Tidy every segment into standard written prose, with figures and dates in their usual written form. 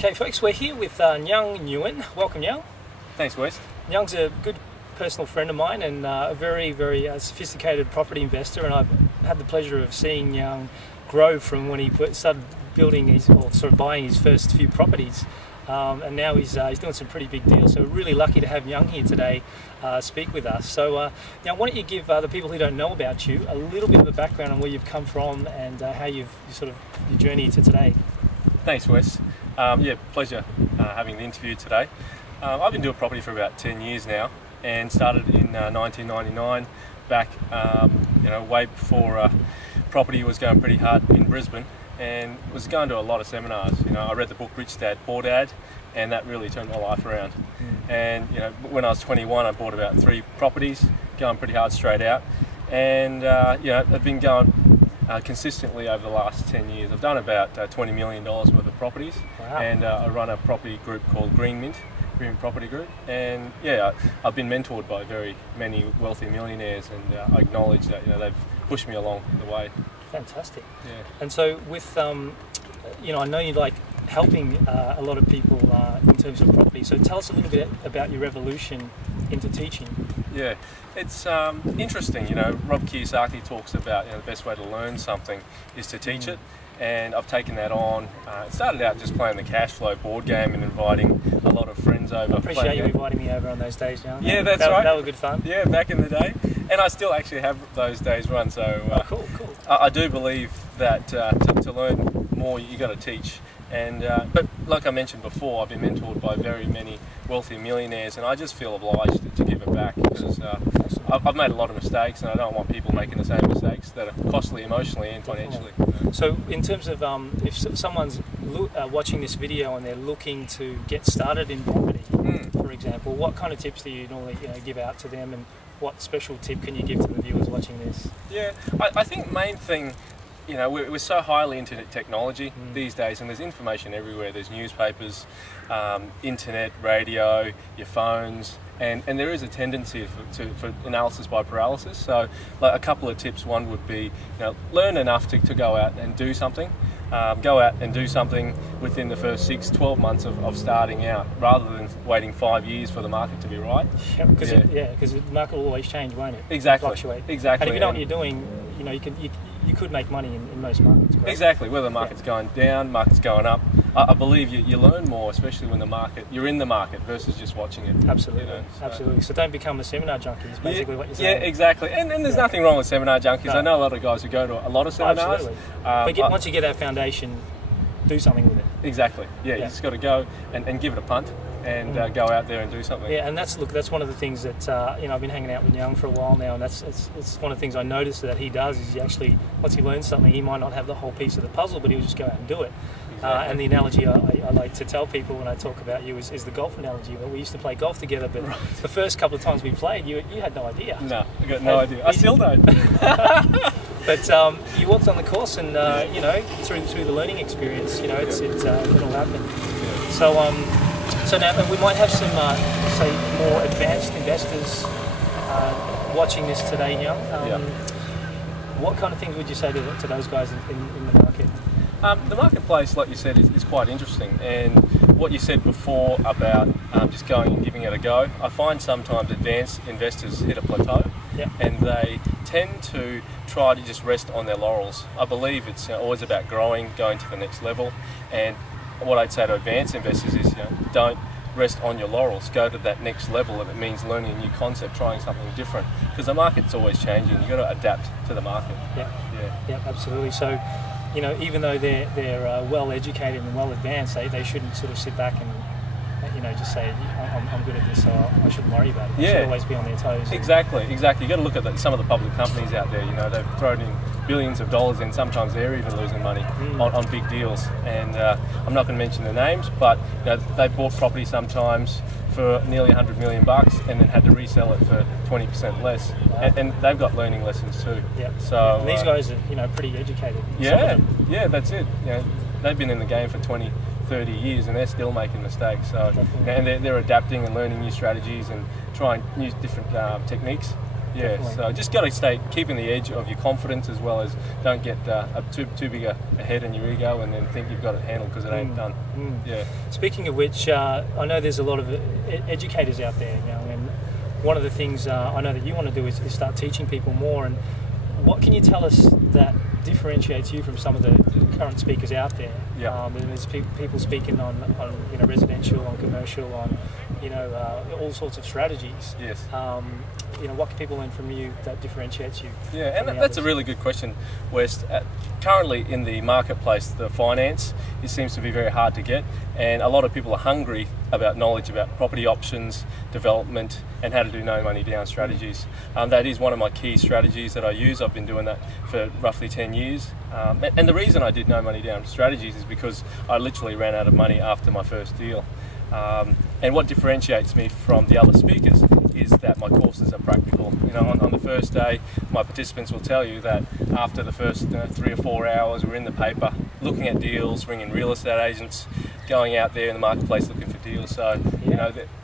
Okay folks, we're here with Nguyen. Welcome Nhan. Thanks Wes. Nhan's a good personal friend of mine and a very sophisticated property investor, and I've had the pleasure of seeing Nhan grow from when he started building buying his first few properties, and now he's doing some pretty big deals. So we're really lucky to have Nhan here today speak with us. So now why don't you give the people who don't know about you a little bit of a background on where you've come from and how your journey to today. Thanks Wes. Yeah, pleasure having the interview today. I've been doing property for about 10 years now, and started in 1999 back way before property was going pretty hard in Brisbane, and was going to a lot of seminars. I read the book Rich Dad Poor Dad, and that really turned my life around. And when I was 21 I bought about 3 properties, going pretty hard straight out, and I've been going consistently over the last 10 years. I've done about $20 million worth of properties. Wow. And I run a property group called Green Property Group, and yeah, I've been mentored by very many wealthy millionaires, and I acknowledge that they've pushed me along the way. Fantastic. Yeah. And so with I know you like helping a lot of people in terms of property, so tell us a little bit about your evolution into teaching. Yeah, it's interesting. Rob Kiyosaki talks about the best way to learn something is to teach it, and I've taken that on. It started out just playing the cash flow board game and inviting a lot of friends over. I appreciate you inviting me over on those days, Nhan. Yeah, that's right. That was good fun. Yeah, back in the day, and I still actually have those days run. So cool. I do believe that to learn more, you got to teach. And but like I mentioned before, I've been mentored by very many wealthy millionaires, and I just feel obliged to give it back, because I've made a lot of mistakes, and I don't want people making the same mistakes that are costly emotionally and financially. So in terms of if someone's watching this video and they're looking to get started in property, for example, what kind of tips do you normally give out to them, and what special tip can you give to the viewers watching this? Yeah, I think main thing, we're so highly into technology these days, and there's information everywhere. There's newspapers, internet, radio, your phones, and there is a tendency for analysis by paralysis. So like a couple of tips. One would be, learn enough to go out and do something. Go out and do something within the first 6-12 months of starting out, rather than waiting 5 years for the market to be right. Because the market will always change, won't it? Exactly. Fluctuate. Exactly. And if you know what you're doing, you could make money in most markets. Correct? Exactly. Whether the market's going down, market's going up, I believe you learn more, especially when you're in the market versus just watching it. Absolutely. Absolutely. So don't become a seminar junkie, is basically what you're saying. Yeah, exactly. And there's nothing wrong with seminar junkies. No. I know a lot of guys who go to a lot of seminars. Absolutely. But once you get that foundation, do something with it. Exactly. Yeah. You just got to go and give it a punt, and go out there and do something. Yeah, and that's one of the things that I've been hanging out with Nhan for a while now, and it's one of the things I noticed that he does is he actually, once he learns something, he might not have the whole piece of the puzzle, but he'll just go out and do it. Exactly. And the analogy I like to tell people when I talk about you is the golf analogy. Well, we used to play golf together, but the first couple of times we played, you had no idea. No, I got no idea. I still don't. But you walked on the course, and through the learning experience, it all happened. Yeah. So now we might have some, say, more advanced investors watching this today, Nhan. What kind of things would you say to those guys in the market? The marketplace, like you said, is quite interesting, and what you said before about just going and giving it a go, I find sometimes advanced investors hit a plateau, and they tend to try to just rest on their laurels. I believe it's always about growing, going to the next level, and what I'd say to advanced investors is, don't rest on your laurels. Go to that next level. If it means learning a new concept, trying something different, because the market's always changing. You've got to adapt to the market. Yeah, absolutely. So, even though they're well educated and well advanced, they shouldn't sort of sit back and just say, I'm good at this, so I shouldn't worry about it. They should always be on their toes. Exactly. You've got to look at some of the public companies out there. They've thrown in billions of dollars, and sometimes they're even losing money on big deals. And I'm not going to mention the names, but they bought property sometimes for nearly $100 million and then had to resell it for 20% less. Wow. And they've got learning lessons too. Yeah. So and these guys are pretty educated. Yeah, that's it. They've been in the game for 20-30 years, and they're still making mistakes. So and they're adapting and learning new strategies and trying new different techniques. Yeah, definitely. so just got to keeping the edge of your confidence, as well as don't get too big a head in your ego and then think you've got it handled, because it ain't done. Yeah. Speaking of which, I know there's a lot of educators out there, and one of the things I know that you want to do is start teaching people more. And what can you tell us that differentiates you from some of the current speakers out there? Yeah. There's people speaking on residential, on commercial, on all sorts of strategies. Yes. What can people learn from you that differentiates you? Yeah, and that's a really good question, West. Currently in the marketplace, the finance, it seems to be very hard to get, and a lot of people are hungry about knowledge about property options, development, and how to do no money down strategies. That is one of my key strategies that I use. I've been doing that for roughly 10 years. And the reason I did no money down strategies is because I literally ran out of money after my first deal. And what differentiates me from the other speakers is that my courses are practical. On the first day, my participants will tell you that after the first 3 or 4 hours, we're in the paper, looking at deals, ringing real estate agents, going out there in the marketplace looking for deals. So,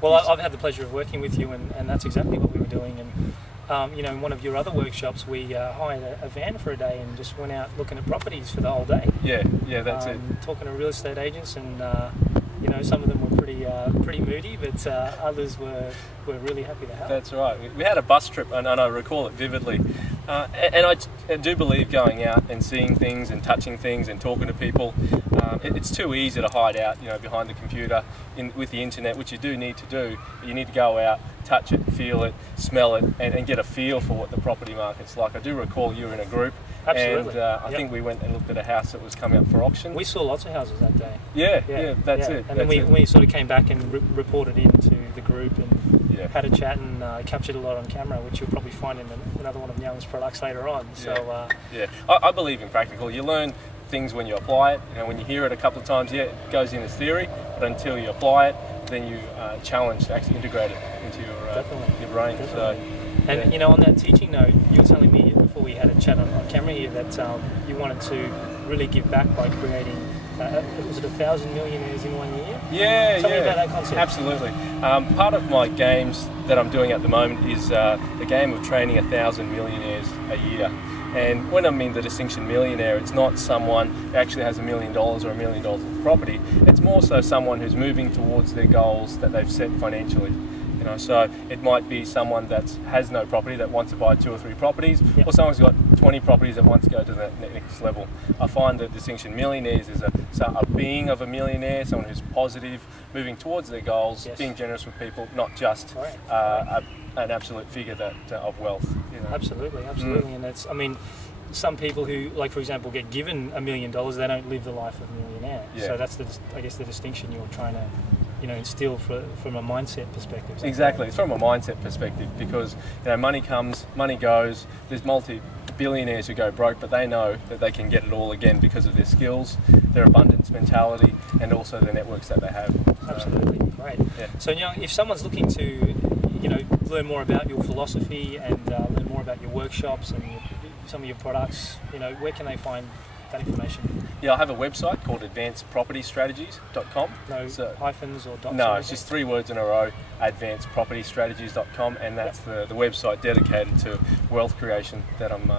well, I've had the pleasure of working with you, and that's exactly what we were doing. And in one of your other workshops, we hired a van for a day and just went out looking at properties for the whole day. Yeah, that's it. Talking to real estate agents, and some of them were pretty moody, but others were really happy to help. That's right. We had a bus trip, and I recall it vividly. And I do believe going out and seeing things and touching things and talking to people. It's too easy to hide out, behind the computer with the internet, which you do need to do. But you need to go out, touch it, feel it, smell it, and get a feel for what the property market's like. I do recall you were in a group. Absolutely. And I think we went and looked at a house that was coming up for auction. We saw lots of houses that day. Yeah, that's it. And then we sort of came back and reported into the group and had a chat and captured a lot on camera, which you'll probably find in another one of Nguyen's products later on. So I believe in practical. You learn things when you apply it. When you hear it a couple of times, it goes in as theory, but until you apply it, then you challenge to actually integrate it into your brain. Definitely. So, and on that teaching note, you were telling me before we had a chat on camera here that you wanted to really give back by creating, was it 1,000 millionaires in 1 year? Yeah, Tell me about that concept. Absolutely. Part of my games that I'm doing at the moment is the game of training 1,000 millionaires a year. And when I mean the distinction millionaire, it's not someone who actually has $1 million or $1 million of property. It's more so someone who's moving towards their goals that they've set financially. So it might be someone that has no property that wants to buy 2 or 3 properties, or someone's got 20 properties that wants to go to the next level. I find that distinction millionaires is a being of a millionaire, someone who's positive, moving towards their goals, being generous with people, not just an absolute figure of wealth. Absolutely. And that's, some people who, like for example, get given $1 million, they don't live the life of a millionaire. So that's the distinction you're trying to instill from a mindset perspective. Exactly, it's from a mindset perspective, because money comes, money goes. There's multi-billionaires who go broke, but they know that they can get it all again because of their skills, their abundance mentality, and also the networks that they have. Absolutely, great. So Nguyen, if someone's looking to learn more about your philosophy and learn more about your workshops and some of your products, where can they find that information? I have a website called advancedpropertystrategies.com. No hyphens or dots? No, it's just 3 words in a row, advancedpropertystrategies.com, and that's the website dedicated to wealth creation that I'm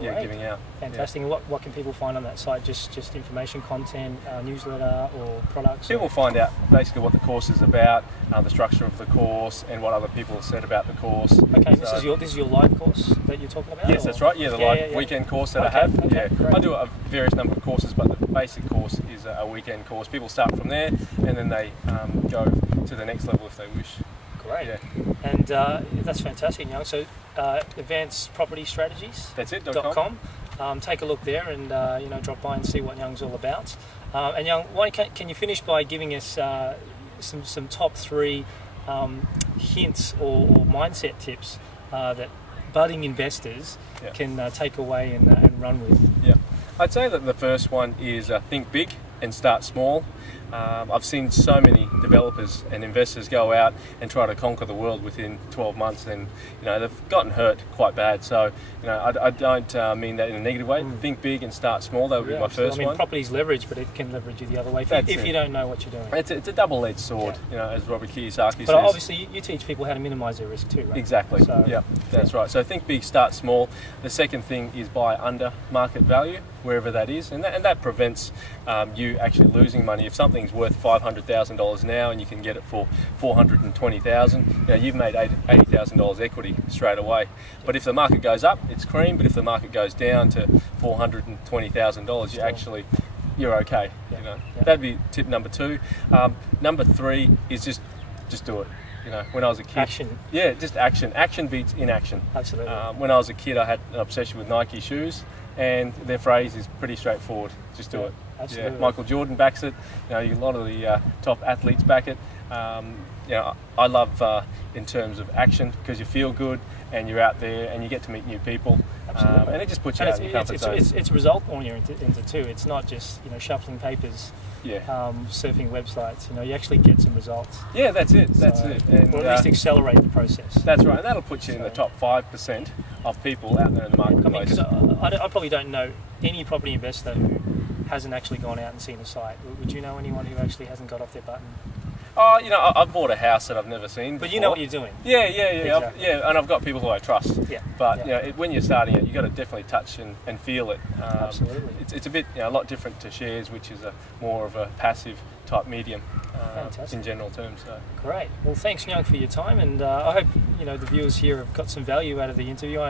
giving out. Fantastic. And what can people find on that site? Just information, content, newsletter, or products? People find out basically what the course is about, the structure of the course, and what other people have said about the course. Okay, so this is your live course that you're talking about? Yes, that's right. The live weekend course that I have. I do a various number of courses, but the basic course is a weekend course. People start from there, and then they go to the next level if they wish. Great. And that's fantastic, Nguyen. So Advanced Property Strategies. That's it. .com. Take a look there and drop by and see what Nguyen's all about. And Nguyen, can you finish by giving us some top 3 hints or mindset tips that budding investors can take away and run with? I'd say that the first one is think big and start small. I've seen so many developers and investors go out and try to conquer the world within 12 months, and they've gotten hurt quite bad. So I don't mean that in a negative way. Think big and start small. That would be my first one. Property's leverage, but it can leverage you the other way if you don't know what you're doing. It's a double-edged sword, as Robert Kiyosaki says. But obviously you teach people how to minimise their risk too, right? Exactly. So, that's right. So think big, start small. The second thing is buy under market value, wherever that is, and that prevents you actually losing money. If something's worth $500,000 now and you can get it for $420,000, you've made $80,000 equity straight away. But if the market goes up, it's cream. But if the market goes down to $420,000, you're okay. That'd be tip number 2. Number 3 is just do it. When I was a kid, action. Yeah, just action. Action beats inaction. Absolutely. When I was a kid, I had an obsession with Nike shoes, and their phrase is pretty straightforward: just do it. Absolutely. Yeah, Michael Jordan backs it. A lot of the top athletes back it. I love in terms of action, because you feel good and you're out there and you get to meet new people. And it just puts you out of your comfort zone. It's result oriented too. It's not just shuffling papers, surfing websites. You actually get some results. Yeah, that's it. And, or at least accelerate the process. That's right, and that'll put you in the top 5% of people out there in the marketplace. I probably don't know any property investor who hasn't actually gone out and seen a site. Would you know anyone who actually hasn't got off their button? I've bought a house that I've never seen before. But you know what you're doing. Yeah. Exactly. And I've got people who I trust. Yeah. But when you're starting it, you've got to definitely touch and feel it. Absolutely. It's a bit a lot different to shares, which is more of a passive type medium. In general terms. So. Great. Well, thanks, Nguyen, for your time, and I hope the viewers here have got some value out of the interview.